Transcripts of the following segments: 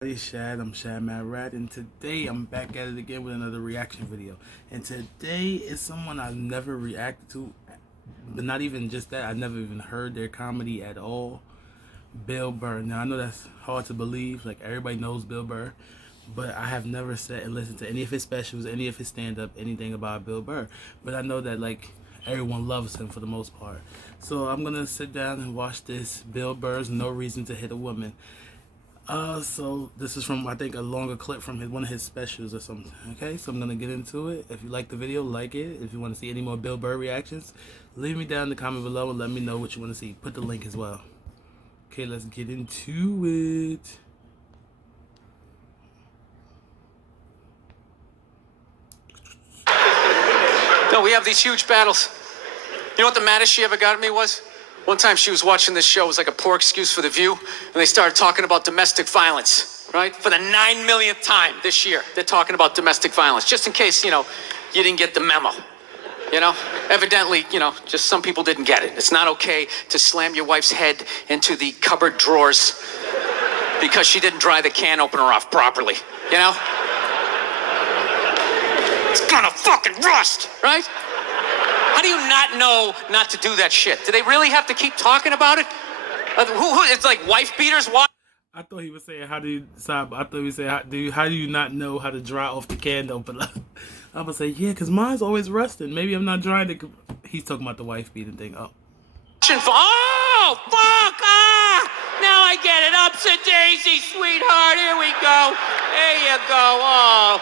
Hey Shad, I'm Shad Mad Rat, and today I'm back at it again with another reaction video. And today is someone I've never reacted to, but not even just that, I've never even heard their comedy at all. Bill Burr. Now I know that's hard to believe, like everybody knows Bill Burr, but I have never sat and listened to any of his specials, any of his stand-up, anything about Bill Burr. But I know that like everyone loves him for the most part. So I'm gonna sit down and watch this Bill Burr's No Reason to Hit a Woman. So this is from, I think, a longer clip from one of his specials or something. Okay, so I'm gonna get into it. If you like the video, like it. If you want to see any more Bill Burr reactions, leave me down in the comment below and let me know what you want to see. Put the link as well. Okay, let's get into it. No, we have these huge battles. You know what the maddest she ever got at me was? One time she was watching this show, it was like a poor excuse for The View, and they started talking about domestic violence, right? For the 9 millionth time this year, they're talking about domestic violence, just in case, you didn't get the memo. Evidently, just some people didn't get it. It's not okay to slam your wife's head into the cupboard drawers because she didn't dry the can opener off properly, It's gonna fucking rust, right? How do you not know not to do that shit? Do they really have to keep talking about it? It's like wife beaters? Why? I thought he was saying, how do you stop? I thought he was saying, how do you not know how to dry off the can opener? I would say, yeah, because mine's always rusting. Maybe I'm not drying it. He's talking about the wife beating thing. Oh, fuck! Now I get it. Upsa daisy, sweetheart. Here we go. There you go. Oh.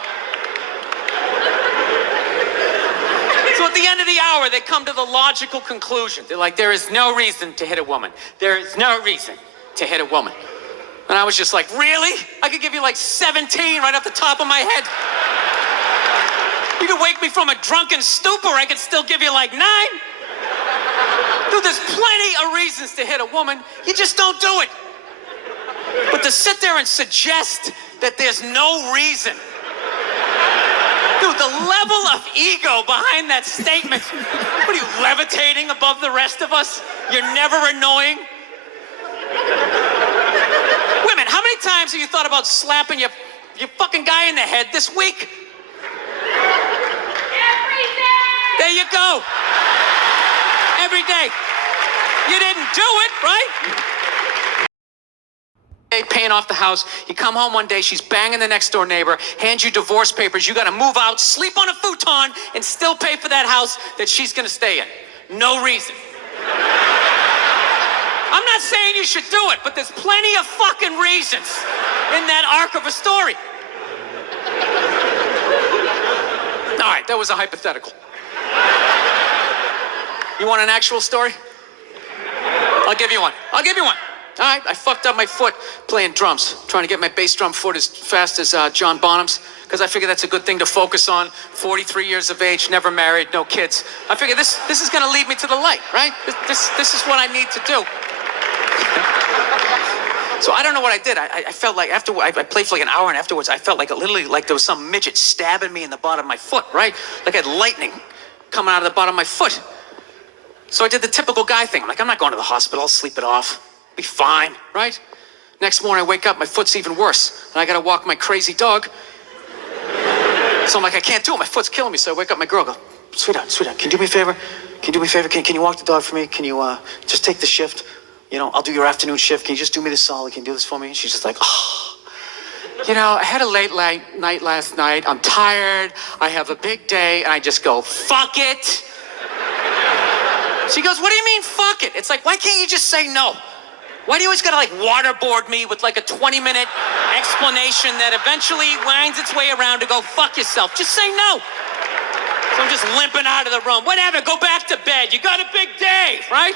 So at the end of the hour, they come to the logical conclusion. They're like, there is no reason to hit a woman. There is no reason to hit a woman. And I was just like, really? I could give you like 17 right off the top of my head. You could wake me from a drunken stupor, I could still give you like 9. Dude, there's plenty of reasons to hit a woman. You just don't do it. But to sit there and suggest that there's no reason. Dude, the level of ego behind that statement. What are you, levitating above the rest of us? You're never annoying? Women, how many times have you thought about slapping your fucking guy in the head this week? Every day! There you go. Every day. You didn't do it, right? Paying off the house, you come home one day, she's banging the next door neighbor, hands you divorce papers, you gotta move out, sleep on a futon, and still pay for that house that she's gonna stay in. No reason. I'm not saying you should do it, but there's plenty of fucking reasons in that arc of a story. All right, that was a hypothetical. You want an actual story? I'll give you one. All right, I fucked up my foot playing drums, trying to get my bass drum foot as fast as John Bonham's, because I figure that's a good thing to focus on. 43 years of age, never married, no kids. I figure this is going to lead me to the light, right? This is what I need to do. So I don't know what I did. I felt like after I played for like an hour, and afterwards I felt like literally like there was some midget stabbing me in the bottom of my foot, right? Like I had lightning coming out of the bottom of my foot. So I did the typical guy thing. I'm like, I'm not going to the hospital. I'll sleep it off. Be fine, right? Next morning I wake up, my foot's even worse. And I gotta walk my crazy dog. So I'm like, I can't do it. My foot's killing me. So I wake up my girl, go, sweetheart, can you do me a favor? Can you walk the dog for me? Can you just take the shift? I'll do your afternoon shift. Can you just do me this solid? Can you do this for me? And she's just like, oh. I had a late night last night. I'm tired. I have a big day. And I just go, fuck it. She goes, what do you mean, fuck it? It's like, why can't you just say no? Why do you always gotta like waterboard me with like a 20-minute explanation that eventually winds its way around to go fuck yourself? Just say no. So I'm just limping out of the room. Whatever, go back to bed. You got a big day, right?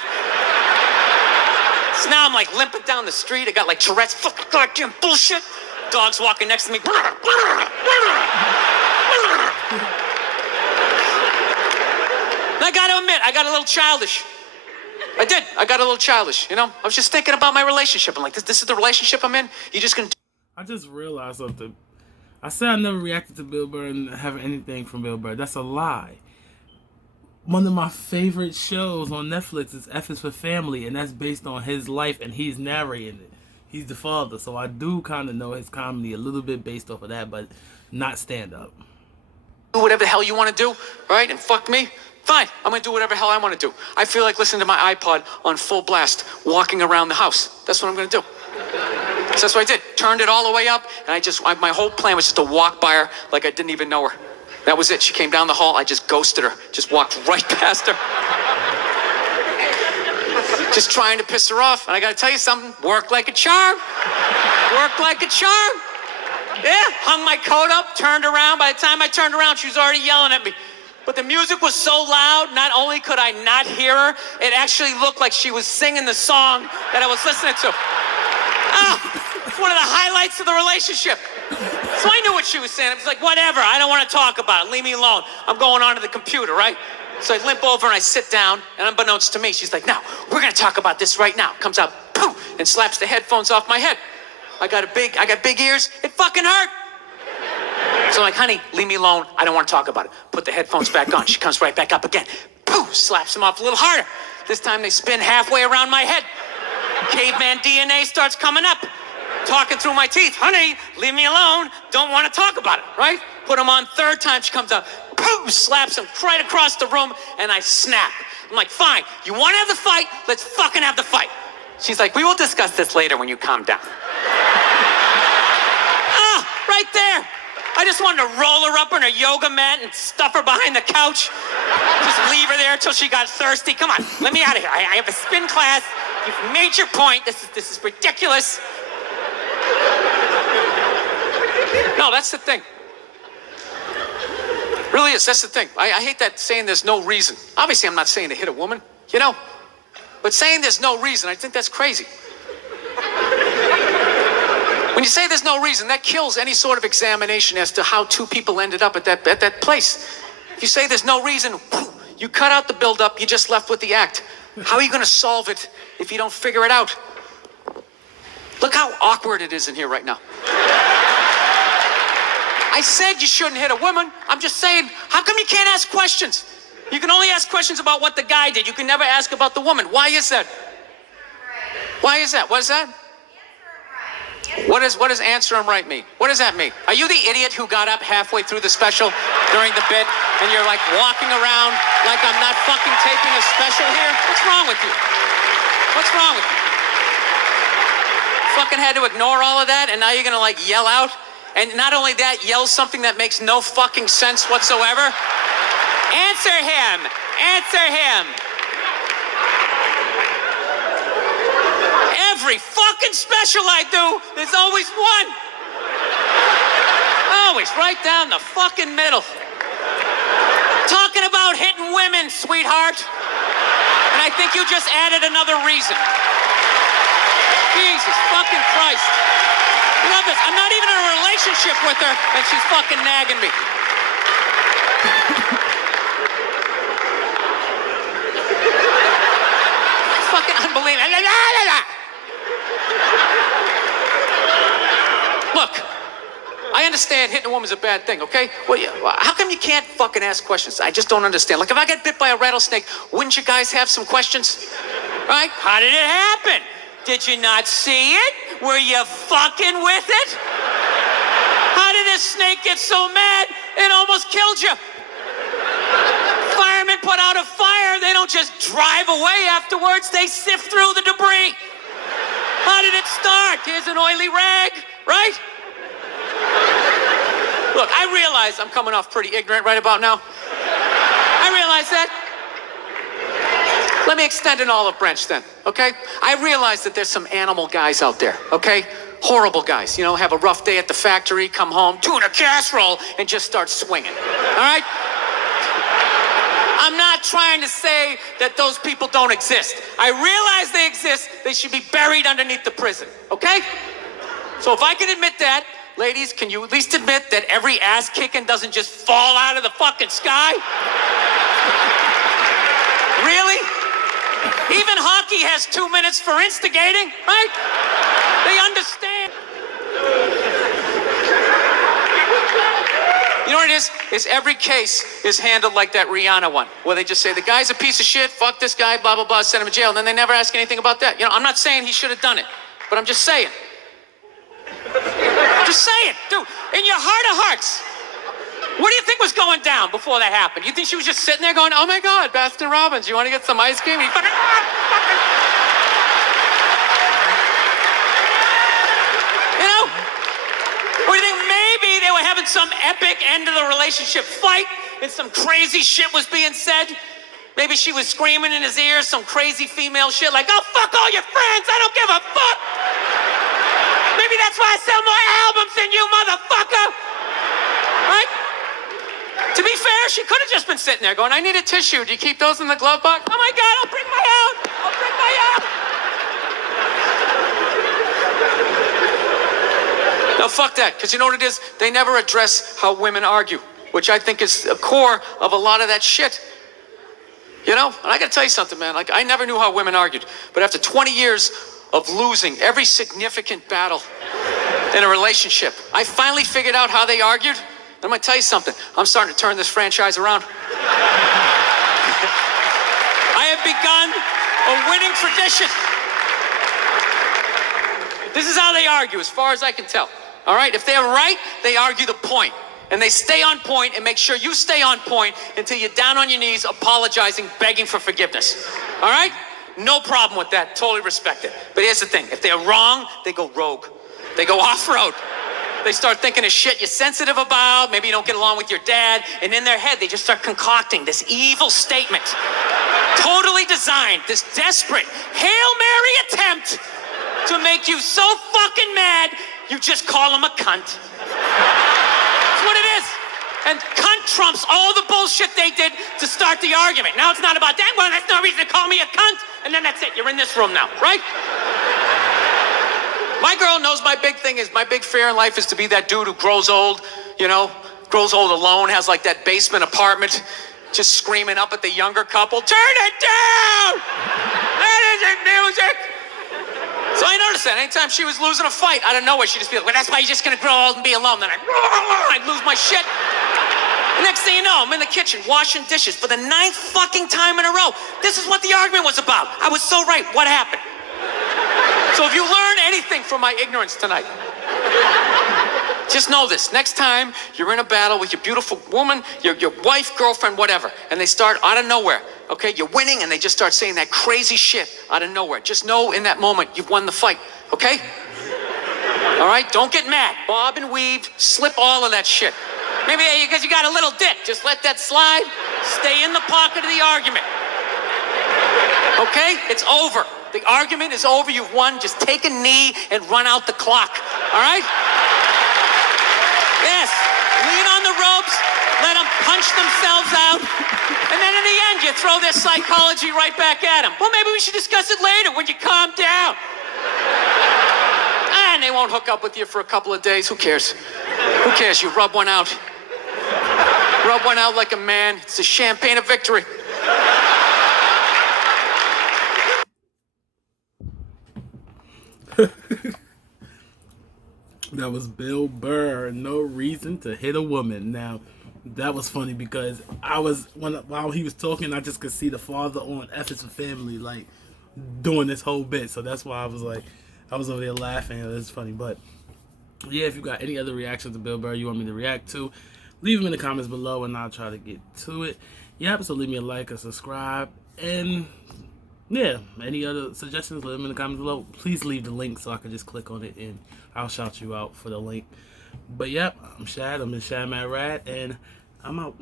So now I'm like limping down the street. I got like Tourette's, fucking goddamn bullshit. Dog's walking next to me. And I gotta admit, I got a little childish. I did. I got a little childish, I was just thinking about my relationship. I'm like, this is the relationship I'm in? You just gonna... I just realized something. I said I never reacted to Bill Burr and have anything from Bill Burr. That's a lie. One of my favorite shows on Netflix is F is for Family, and that's based on his life, and he's narrating it. He's the father, so I do kind of know his comedy a little bit based off of that, but not stand up. Do whatever the hell you want to do, right? And fuck me. Fine, I'm gonna do whatever the hell I want to do. I feel like listening to my iPod on full blast, walking around the house. That's what I'm gonna do. So that's what I did. Turned it all the way up, and my whole plan was just to walk by her like I didn't even know her. That was it. She came down the hall. I just ghosted her. Just walked right past her. Just trying to piss her off. And I gotta tell you something. Worked like a charm. Worked like a charm. Yeah, hung my coat up, turned around. By the time I turned around, she was already yelling at me. But the music was so loud, not only could I not hear her, it actually looked like she was singing the song that I was listening to. It's one of the highlights of the relationship. So I knew what she was saying. It was like, whatever, I don't want to talk about it. Leave me alone. I'm going on to the computer, right? So I limp over and I sit down, and unbeknownst to me, she's like, now, we're going to talk about this right now. Comes out, poof, and slaps the headphones off my head. I got big ears. It fucking hurt. So I'm like, honey, leave me alone. I don't want to talk about it. Put the headphones back on. She comes right back up again. Poof, slaps them off a little harder. This time they spin halfway around my head. Caveman DNA starts coming up. Talking through my teeth. Honey, leave me alone. Don't want to talk about it, right? Put them on third time. She comes out. Poof, slaps him right across the room, and I snap. I'm like, fine. You want to have the fight? Let's fucking have the fight. She's like, we will discuss this later when you calm down. Right there. I just wanted to roll her up on her yoga mat and stuff her behind the couch. Just leave her there until she got thirsty. Come on, let me out of here. I have a spin class. You've made your point. This is ridiculous. No, that's the thing. Really is. That's the thing. I hate that saying there's no reason. Obviously, I'm not saying to hit a woman, you know? But saying there's no reason, I think that's crazy. When you say there's no reason, that kills any sort of examination as to how two people ended up at that place. If you say there's no reason, you cut out the build-up, you're just left with the act. How are you going to solve it if you don't figure it out? Look how awkward it is in here right now. I said you shouldn't hit a woman. I'm just saying, how come you can't ask questions? You can only ask questions about what the guy did. You can never ask about the woman. Why is that? Why is that? What is that? What does answer him right mean? What does that mean? Are you the idiot who got up halfway through the special during the bit and you're like walking around like I'm not fucking taping a special here? What's wrong with you? What's wrong with you? Fucking had to ignore all of that and now you're gonna like yell out? And not only that, yell something that makes no fucking sense whatsoever? Answer him! Answer him! Every fucking special I do, there's always one. Always right down the fucking middle. Talking about hitting women, sweetheart. And I think you just added another reason. Jesus fucking Christ. Love this. I'm not even in a relationship with her, and she's fucking nagging me. Fucking unbelievable. Look, I understand hitting a woman's a bad thing, okay? Well, how come you can't fucking ask questions? I just don't understand. Like, if I get bit by a rattlesnake, wouldn't you guys have some questions? Right? How did it happen? Did you not see it? Were you fucking with it? How did this snake get so mad it almost killed you? Firemen put out a fire. They don't just drive away afterwards. They sift through the debris. How did it start? Here's an oily rag, right? Look, I realize I'm coming off pretty ignorant right about now. I realize that. Let me extend an olive branch then, okay? I realize that there's some animal guys out there, okay? Horrible guys, you know, have a rough day at the factory, come home, tuna casserole, and just start swinging, all right? I'm not trying to say that those people don't exist. I realize they exist. They should be buried underneath the prison, okay? So if I can admit that, ladies, can you at least admit that every ass kicking doesn't just fall out of the fucking sky? Really? Even hockey has 2 minutes for instigating, right? They understand. You know what it is? Is every case is handled like that Rihanna one, where they just say, the guy's a piece of shit, fuck this guy, blah, blah, blah, send him to jail, and then they never ask anything about that. You know, I'm not saying he should have done it, but I'm just saying. Just say it, dude. In your heart of hearts, what do you think was going down before that happened? You think she was just sitting there going, "Oh my God, Baskin Robbins, you want to get some ice cream?" You know? Or do you think maybe they were having some epic end of the relationship fight and some crazy shit was being said? Maybe she was screaming in his ear some crazy female shit like, "Oh, fuck all your friends, I don't give a fuck." Maybe that's why I sell more albums than you, motherfucker. Right? To be fair, she could have just been sitting there going, "I need a tissue. Do you keep those in the glove box?" "Oh my God, I'll bring my own. I'll bring my own." No, fuck that. Because you know what it is? They never address how women argue, which I think is the core of a lot of that shit. You know? And I got to tell you something, man. Like, I never knew how women argued. But after 20 years of losing every significant battle in a relationship, I finally figured out how they argued. I'm going to tell you something. I'm starting to turn this franchise around. I have begun a winning tradition. This is how they argue, as far as I can tell. All right? If they're right, they argue the point. And they stay on point and make sure you stay on point until you're down on your knees, apologizing, begging for forgiveness. All right? No problem with that. Totally respect it. But here's the thing. If they're wrong, they go rogue. They go off-road. They start thinking of shit you're sensitive about. Maybe you don't get along with your dad. And in their head, they just start concocting this evil statement. Totally designed, this desperate Hail Mary attempt to make you so fucking mad, you just call them a cunt. That's what it is. And cunt trumps all the bullshit they did to start the argument. Now it's not about that. Well, that's no reason to call me a cunt. And then that's it. You're in this room now, right? My girl knows my big thing is, my big fear in life is to be that dude who grows old, you know, grows old alone, has like that basement apartment, just screaming up at the younger couple, "Turn it down! That isn't music!" So I noticed that anytime she was losing a fight, out of nowhere, she'd just be like, "Well, that's why you're just gonna grow old and be alone." Then I'd lose my shit. The next thing you know, I'm in the kitchen washing dishes for the 9th fucking time in a row. This is what the argument was about. I was so right. What happened? So if you learn anything from my ignorance tonight, just know this. Next time you're in a battle with your beautiful woman, your wife, girlfriend, whatever, and they start out of nowhere, okay? You're winning and they just start saying that crazy shit out of nowhere. Just know in that moment you've won the fight, okay? All right? Don't get mad. Bob and weave, slip all of that shit. Maybe because you got a little dick. Just let that slide. Stay in the pocket of the argument. Okay? It's over. The argument is over. You've won. Just take a knee and run out the clock. All right? Yes. Lean on the ropes. Let them punch themselves out. And then in the end, you throw their psychology right back at them. Well, maybe we should discuss it later when you calm down. And they won't hook up with you for a couple of days. Who cares? Who cares? You rub one out. Rub one out like a man. It's the champagne of victory. That was Bill Burr. No reason to hit a woman. Now, that was funny because while he was talking, I just could see the father on F is for Family, like, doing this whole bit. So that's why I was over there laughing. It's funny. But yeah, if you got any other reactions to Bill Burr you want me to react to, leave them in the comments below and I'll try to get to it. Yep, so leave me a like, a subscribe, and yeah, any other suggestions, leave them in the comments below. Please leave the link so I can just click on it and I'll shout you out for the link. But yep, I'm Shad. I'm in Shad Mad Rad, and I'm out.